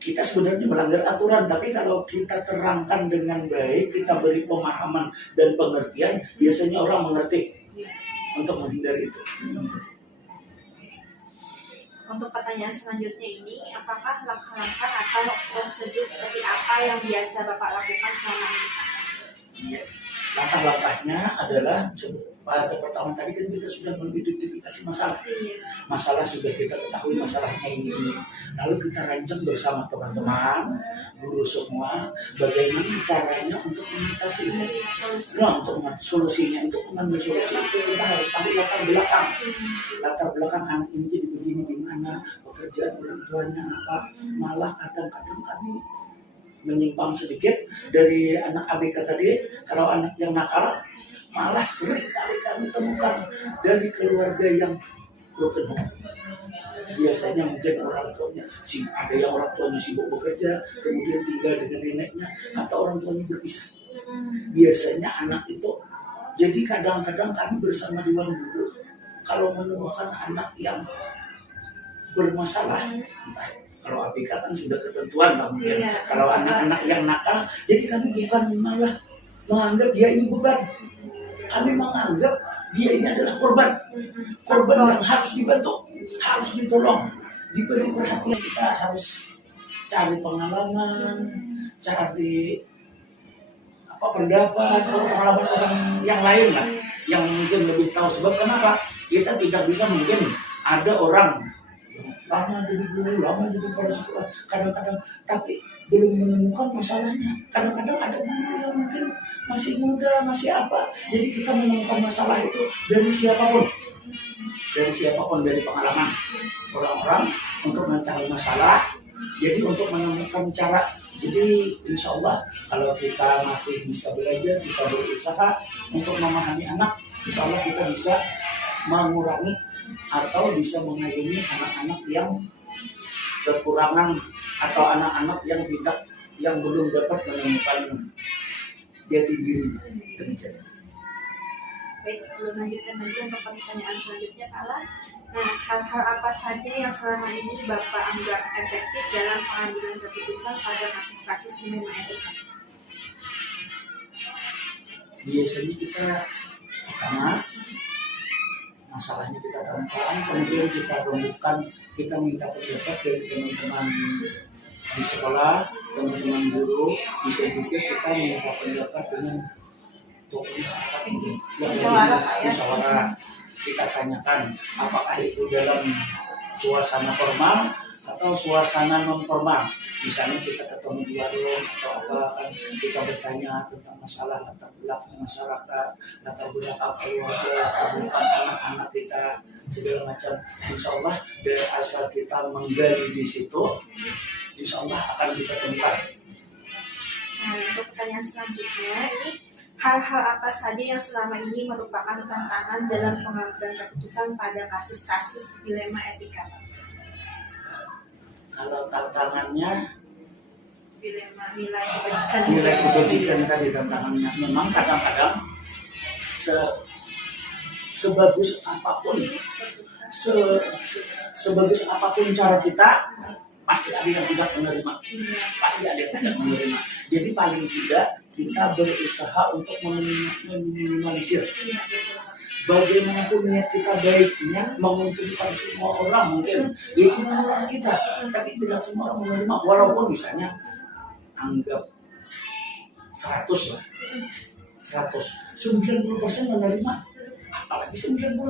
kita sebenarnya melanggar aturan, tapi kalau kita terangkan dengan baik, kita beri pemahaman dan pengertian, biasanya orang mengerti untuk menghindari itu. Untuk pertanyaan selanjutnya ini, apakah langkah-langkah atau prosedur seperti apa yang biasa Bapak lakukan selama ini? Iya. Langkah-langkahnya adalah pada pertama tadi kan kita sudah mengidentifikasi masalah. Masalah sudah kita ketahui masalahnya ini. Lalu kita rancang bersama teman-teman, guru semua, bagaimana caranya untuk mengatasi ini. Nah, untuk solusinya, untuk mengambil solusi itu kita harus tahu latar belakang anak ini jadi begini, gimana, pekerjaan orang tuanya apa. Malah kadang-kadang kami menyimpang sedikit dari anak ABK tadi. Kalau anak yang nakal, malah sering kali kami temukan dari keluarga yang broken home. Biasanya mungkin orang tuanya, ada yang orang tuanya sibuk bekerja, kemudian tinggal dengan neneknya, atau orang tuanya berpisah. Biasanya anak itu, jadi kadang-kadang kami bersama Dewan Guru, kalau menemukan anak yang bermasalah, entah kalau ABK kan sudah ketentuan lah mungkin. Kalau anak-anak yang nakal, jadi kami bukan malah menganggap dia ini beban. Kami menganggap dia ini adalah korban yang harus dibantu, harus ditolong, diberi perhatian. Kita harus cari pengalaman, cari pendapat atau pengalaman orang yang lain lah, yang mungkin lebih tahu. Sebab kenapa? Kita tidak bisa, mungkin ada orang lama jadi guru, lama jadi kepala sekolah, kadang-kadang tapi belum menemukan masalahnya. Kadang-kadang ada guru yang mungkin masih muda, masih apa. Jadi kita menemukan masalah itu dari siapapun, dari pengalaman orang-orang untuk mencari masalah. Jadi untuk menemukan cara. Jadi insya Allah kalau kita masih bisa belajar, kita berusaha untuk memahami anak, insya Allah kita bisa mengurangi atau bisa mengayomi anak-anak yang kekurangan atau anak-anak yang belum dapat menemukan jati diri. Demikian. Baik, lanjutkan lagi untuk pertanyaan selanjutnya, Pak Alan. Nah, hal-hal apa saja yang selama ini Bapak anggap efektif dalam pengambilan keputusan pada kasus-kasus di Mema Etika? Biasanya kita pertama masalahnya kita terangkan, kemudian kita rumuskan, kita minta pendapat dari teman-teman di sekolah, teman-teman guru, bisa juga kita minta pendapat dengan tokoh masyarakat ini yang musyawarah. Kita tanyakan apakah itu dalam suasana formal atau suasana non formal. Misalnya kita ketemu di warung atau apa kan, kita bertanya tentang masalah latar belakang masyarakat, latar belakang keluarga, latar belakang anak-anak kita, segala macam. Insya Allah dari asal kita menggali di situ, insya Allah akan kita temukan. Nah, untuk pertanyaan selanjutnya, ini hal-hal apa saja yang selama ini merupakan tantangan dalam pengambilan keputusan pada kasus-kasus dilema etika? Kalau tantangannya Dilema nilai kebajikan. nilai kebajikan tadi, tantangannya memang kadang-kadang sebagus apapun sebagus apapun cara kita, pasti ada yang tidak menerima, pasti ada yang tidak menerima. Jadi paling tidak kita berusaha untuk meminimalisir. Bagaimanapun niat kita baiknya menguntungkan semua orang, mungkin itu menurut kita, tapi tidak semua orang menerima. Walaupun misalnya anggap 100 lah, 90% menerima, apalagi 99%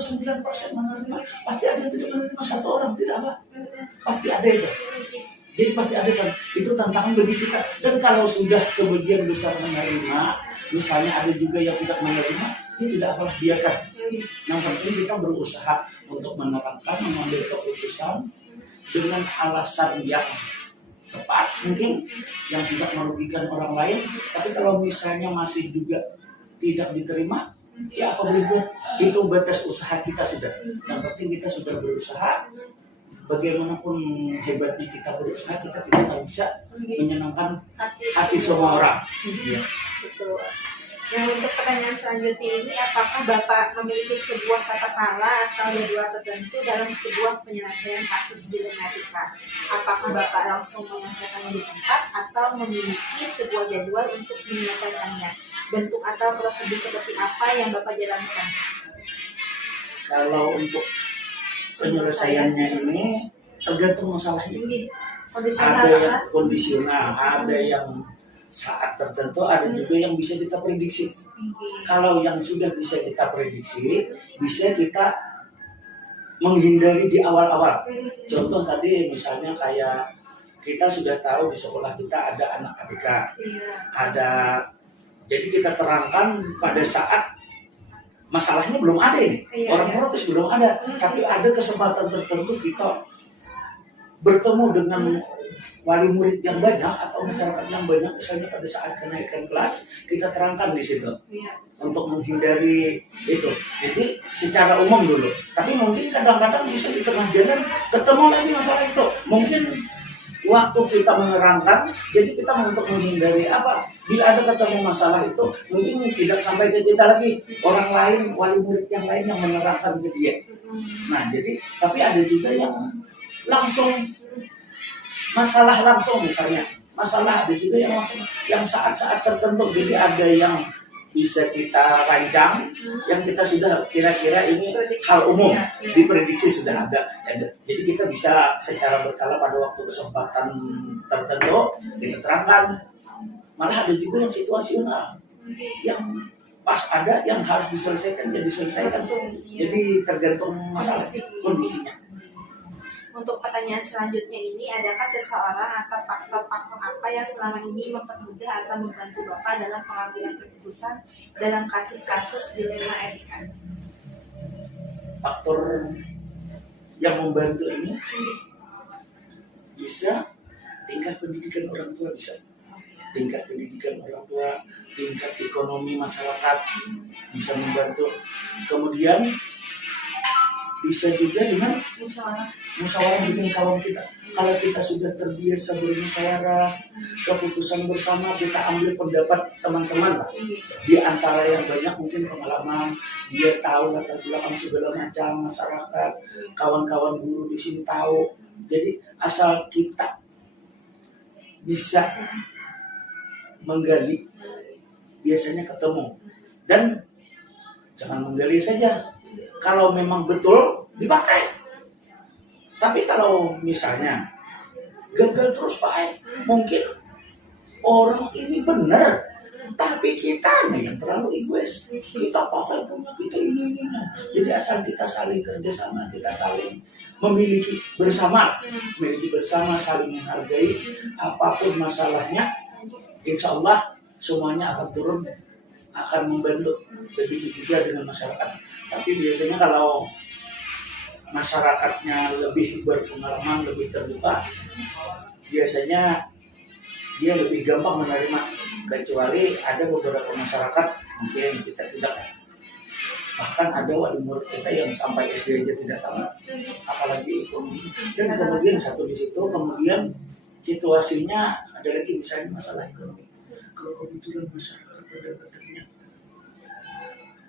menerima, pasti ada yang tidak menerima, satu orang tidak apa, pasti ada itu. Jadi pasti ada kan, itu tantangan bagi kita. Dan kalau sudah sebagian besar menerima, misalnya ada juga yang tidak menerima, ini tidak apa, biarkan. Yang penting kita berusaha untuk menerangkan, mengambil keputusan dengan alasan yang tepat, mungkin yang tidak merugikan orang lain. Tapi kalau misalnya masih juga tidak diterima, ya apa boleh buat, itu batas usaha kita sudah. Yang penting kita sudah berusaha. Bagaimanapun hebatnya kita berusaha, kita tidak bisa menyenangkan hati semua orang. Ya. Betul. Yang untuk pertanyaan selanjutnya ini, apakah Bapak memiliki sebuah kata-kata atau jadwal tertentu dalam sebuah penyelesaian kasus dilema etika? Apakah Bapak langsung menyelesaikannya di tempat atau memiliki sebuah jadwal untuk menyelesaikannya? Bentuk atau prosedur seperti apa yang Bapak jalankan? Kalau untuk penyelesaiannya ini tergantung masalahnya. Ada yang kondisional, ada yang saat tertentu, ada juga yang bisa kita prediksi. Kalau yang sudah bisa kita prediksi, bisa kita menghindari di awal-awal. Contoh tadi misalnya kayak kita sudah tahu di sekolah kita ada anak ABK, ada, jadi kita terangkan pada saat masalahnya belum ada ini, orang protes belum ada, tapi ada kesempatan tertentu kita bertemu dengan wali murid yang banyak atau masyarakat yang banyak, misalnya pada saat kenaikan kelas, kita terangkan di situ untuk menghindari itu. Jadi secara umum dulu, tapi mungkin kadang-kadang bisa di tengah jalan ketemu lagi masalah itu. Mungkin waktu kita menerangkan, jadi kita untuk menghindari apa? Bila ada ketemu masalah itu, mungkin tidak sampai ke kita lagi, orang lain, wali murid yang lain yang menerangkan ke dia. Nah, jadi tapi ada juga yang langsung masalah langsung, misalnya masalah ada juga yang langsung, yang saat-saat tertentu. Jadi ada yang bisa kita rancang, yang kita sudah kira-kira ini hal umum, diprediksi sudah ada. Jadi kita bisa secara berkala pada waktu kesempatan tertentu kita terangkan. Malah ada juga yang situasional, yang pas ada yang harus diselesaikan jadi diselesaikan. Jadi tergantung masalah kondisinya. Untuk pertanyaan selanjutnya ini, adakah seseorang atau faktor-faktor apa yang selama ini mempermudah atau membantu Bapak dalam pengambilan keputusan dalam kasus-kasus dilema etika? Faktor yang membantu ini bisa tingkat pendidikan orang tua, bisa tingkat pendidikan orang tua, tingkat ekonomi masyarakat bisa membantu. Kemudian bisa juga dengan musyawarah dengan kawan kita. Kalau kita sudah terbiasa bermusyawarah, keputusan bersama, kita ambil pendapat teman-teman lah. Di antara yang banyak mungkin pengalaman, dia tahu latar belakang segala macam masyarakat, kawan-kawan guru di sini tahu. Jadi asal kita bisa menggali, biasanya ketemu. Dan jangan menggali saja. Kalau memang betul, dipakai. Tapi kalau misalnya gagal terus Pak, mungkin orang ini benar, tapi Tapi kitanya yang terlalu egois. Kita pakai punya kita ini. Jadi asal kita saling kerjasama, kita saling memiliki bersama, saling menghargai. Apapun masalahnya, insya Allah semuanya akan turun, akan membantu. Begitu juga dengan masyarakat. Tapi biasanya kalau masyarakatnya lebih berpengalaman, lebih terbuka, biasanya dia lebih gampang menerima. Kecuali ada beberapa masyarakat mungkin kita tidak, bahkan ada wali murid kita yang sampai SD aja tidak tahu, apalagi ekonomi. Dan kemudian satu di situ, kemudian situasinya ada lagi misalnya masalah ekonomi. Kalau kebetulan masyarakat pendapatannya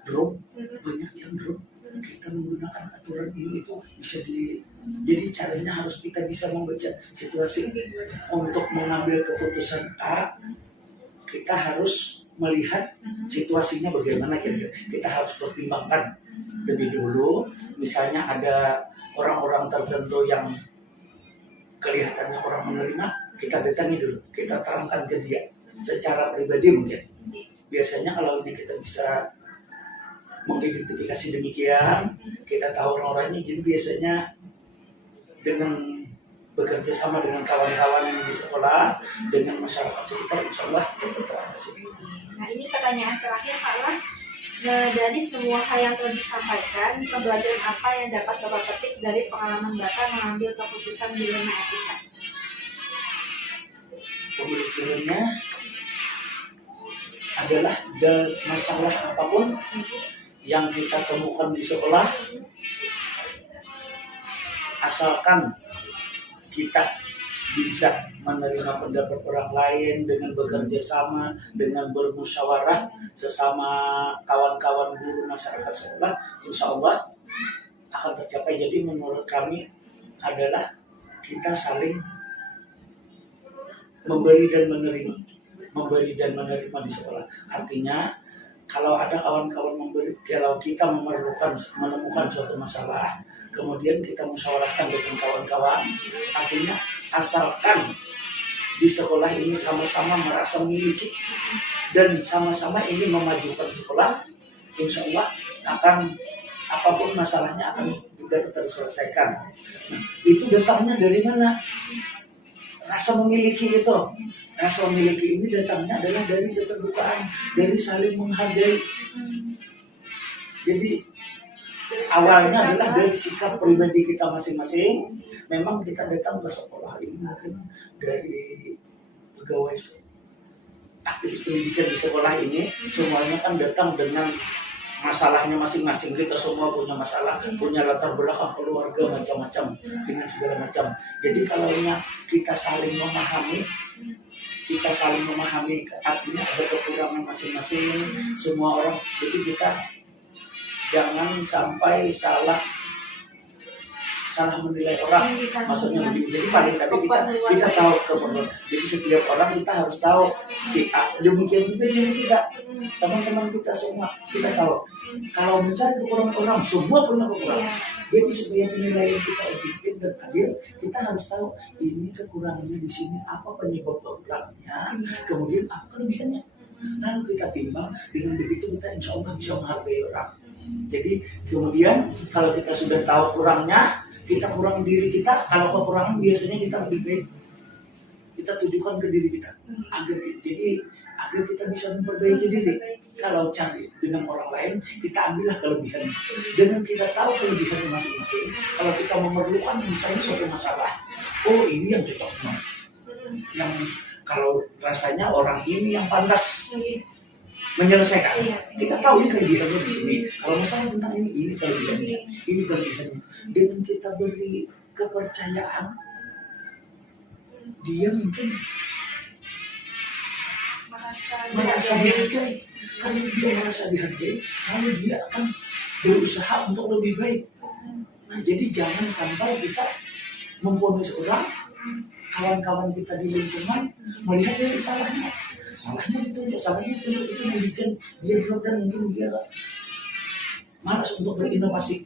drop, banyak yang drop, kita menggunakan aturan ini itu bisa jadi caranya harus kita bisa membaca situasi untuk mengambil keputusan A. Kita harus melihat situasinya bagaimana kira-kira. Kita harus pertimbangkan lebih dulu. Misalnya ada orang-orang tertentu yang kelihatannya orang menerima, kita datangi dulu, kita terangkan ke dia secara pribadi mungkin. Biasanya kalau ini kita bisa mengidentifikasi demikian, kita tahu orang-orangnya, jadi biasanya dengan bekerja sama dengan kawan-kawan yang di sekolah, dengan masyarakat sekitar, insya Allah kita teratasi. Nah, ini pertanyaan terakhir Pak Lan. Nah, dari semua hal yang telah disampaikan, pembelajaran apa yang dapat Bapak petik dari pengalaman Bapak mengambil keputusan dilema etika? Pembelajarannya adalah masalah apapun yang kita temukan di sekolah, asalkan kita bisa menerima pendapat orang lain dengan bekerja sama, dengan bermusyawarah sesama kawan-kawan guru masyarakat sekolah, insya Allah akan tercapai. Jadi menurut kami adalah kita saling memberi dan menerima di sekolah. Artinya kalau ada kawan-kawan memberi, kalau kita menemukan suatu masalah, kemudian kita musyawarahkan dengan kawan-kawan, artinya asalkan di sekolah ini sama-sama merasa memiliki dan sama-sama ingin memajukan sekolah, insya Allah akan apapun masalahnya akan juga terselesaikan. Nah, itu datangnya dari mana? Rasa memiliki itu. Rasa memiliki ini datangnya adalah dari keterbukaan, dari saling menghargai. Jadi awalnya adalah dari sikap pribadi kita masing-masing. Memang kita datang ke sekolah ini mungkin dari pegawai aktivis pendidikan di sekolah ini, semuanya kan datang dengan masalahnya masing-masing. Kita semua punya masalah, punya latar belakang keluarga macam-macam dengan segala macam. Jadi kalau kita saling memahami, artinya ada kekurangan masing-masing semua orang. Jadi kita jangan sampai salah menilai orang. Maksudnya begini, jadi paling tadi kita tahu keperluan. Jadi setiap orang kita harus tahu si A. Demikian juga diri kita, teman-teman kita semua kita tahu. Kalau mencari kekurangan orang, semua punya kekurangan. Jadi supaya penilaian kita objektif dan adil, kita harus tahu ini kekurangannya di sini, apa penyebab kekurangannya, kemudian apa kelebihannya. Lalu kita timbang, dengan begitu kita insya Allah bisa menghargai orang. Jadi kemudian kalau kita sudah tahu kurangnya, kita kurang diri kita. Kalau kekurangan biasanya kita lebih baik kita tujukan ke diri kita agar kita bisa memperbaiki diri. Kalau cari dengan orang lain, kita ambillah kelebihannya. Dengan kita tahu kelebihannya masing-masing, kalau kita memerlukan misalnya suatu masalah, oh ini yang cocok banget, yang kalau rasanya orang ini yang pantas menyelesaikan. Kita tahu ini kelebihannya di sini. Kalau masalah tentang ini kelebihannya, ini kelebihannya. Dengan kita beri kepercayaan, dia mungkin merasa dihargai. Kalau dia merasa dihargai, lalu dia akan berusaha untuk lebih baik. Nah, jadi jangan sampai kita memponis orang, kawan-kawan kita di lingkungan melihat dari salahnya ditunjuk, itu membuat dia drop dan mungkin dia malas untuk berinovasi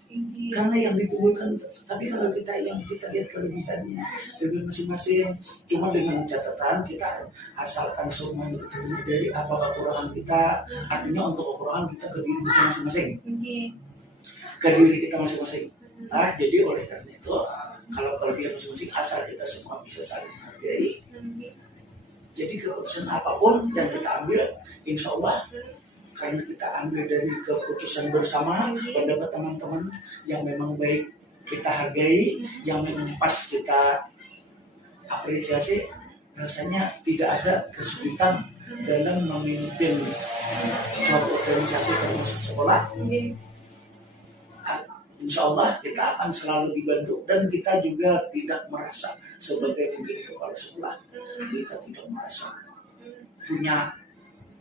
karena yang ditimbulkan. Tapi kalau kita lihat kelebihannya masing-masing, cuma dengan catatan kita asalkan semuanya kita dari apa kekurangan kita, artinya untuk kekurangan kita ke diri kita masing-masing, ke diri kita masing-masing. Jadi oleh karena itu kalau kelebihan masing-masing asal kita semua bisa saling menghargai. Jadi keputusan apapun yang kita ambil, insya Allah karena kita ambil dari keputusan bersama, pendapat teman-teman yang memang baik kita hargai, yang memang pas kita apresiasi, rasanya tidak ada kesulitan dalam memimpin suatu organisasi termasuk sekolah. Insya Allah kita akan selalu dibantu dan kita juga tidak merasa sebagai pemimpin kepala sekolah, kita tidak merasa punya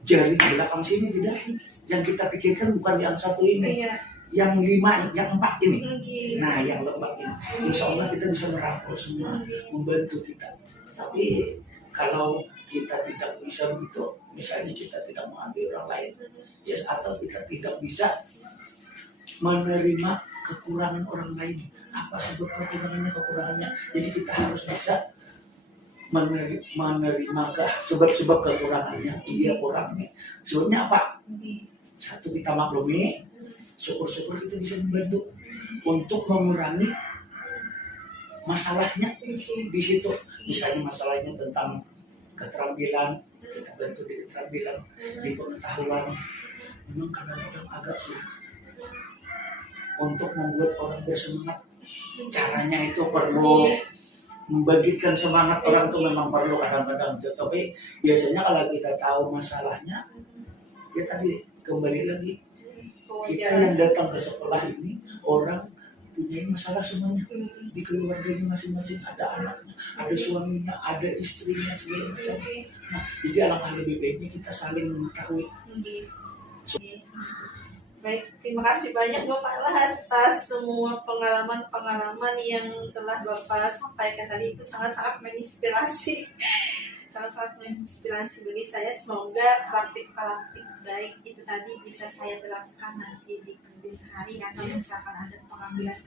jari di belakang sini, tidak. Yang kita pikirkan bukan yang satu ini, yang 5, yang 4 ini. Nah, yang 4 ini, insya Allah kita bisa merangkul semua, membantu kita. Tapi kalau kita tidak bisa begitu, misalnya kita tidak mengambil orang lain, ya, atau kita tidak bisa menerima kekurangan orang lain, apa sebab kekurangannya, jadi kita harus bisa menerima sebab-sebab kekurangannya. Dia kurangnya sebabnya apa? Satu, kita maklumi, syukur-syukur kita bisa membantu untuk mengurangi masalahnya di situ. Misalnya masalahnya tentang keterampilan, kita bantu di keterampilan, di pengetahuan. Memang kadang-kadang agak sulit untuk membuat orang bersemangat. Caranya itu perlu membangkitkan semangat orang, itu memang perlu kadang-kadang. Tapi biasanya kalau kita tahu masalahnya, ya tadi kembali lagi, kita yang datang ke sekolah ini orang punya masalah semuanya di keluarganya masing-masing, ada anaknya, ada suaminya, ada istrinya, segala macam. Nah, jadi alangkah lebih baiknya kita saling mengetahui. Baik, terima kasih banyak Bapak lah atas semua pengalaman-pengalaman yang telah Bapak sampaikan tadi. Itu sangat-sangat menginspirasi. Sangat-sangat menginspirasi bagi saya. Semoga praktik-praktik baik itu tadi bisa saya terapkan nanti di kemudian hari, atau misalkan ada pengambilan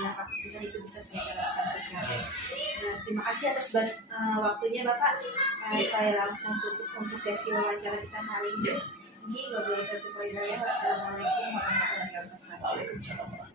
keputusan itu bisa saya terapkan juga. Terima kasih atas waktunya Bapak. Saya langsung tutup untuk sesi wawancara kita hari ini. Wassalamualaikum warahmatullahi wabarakatuh. Waalaikumsalam.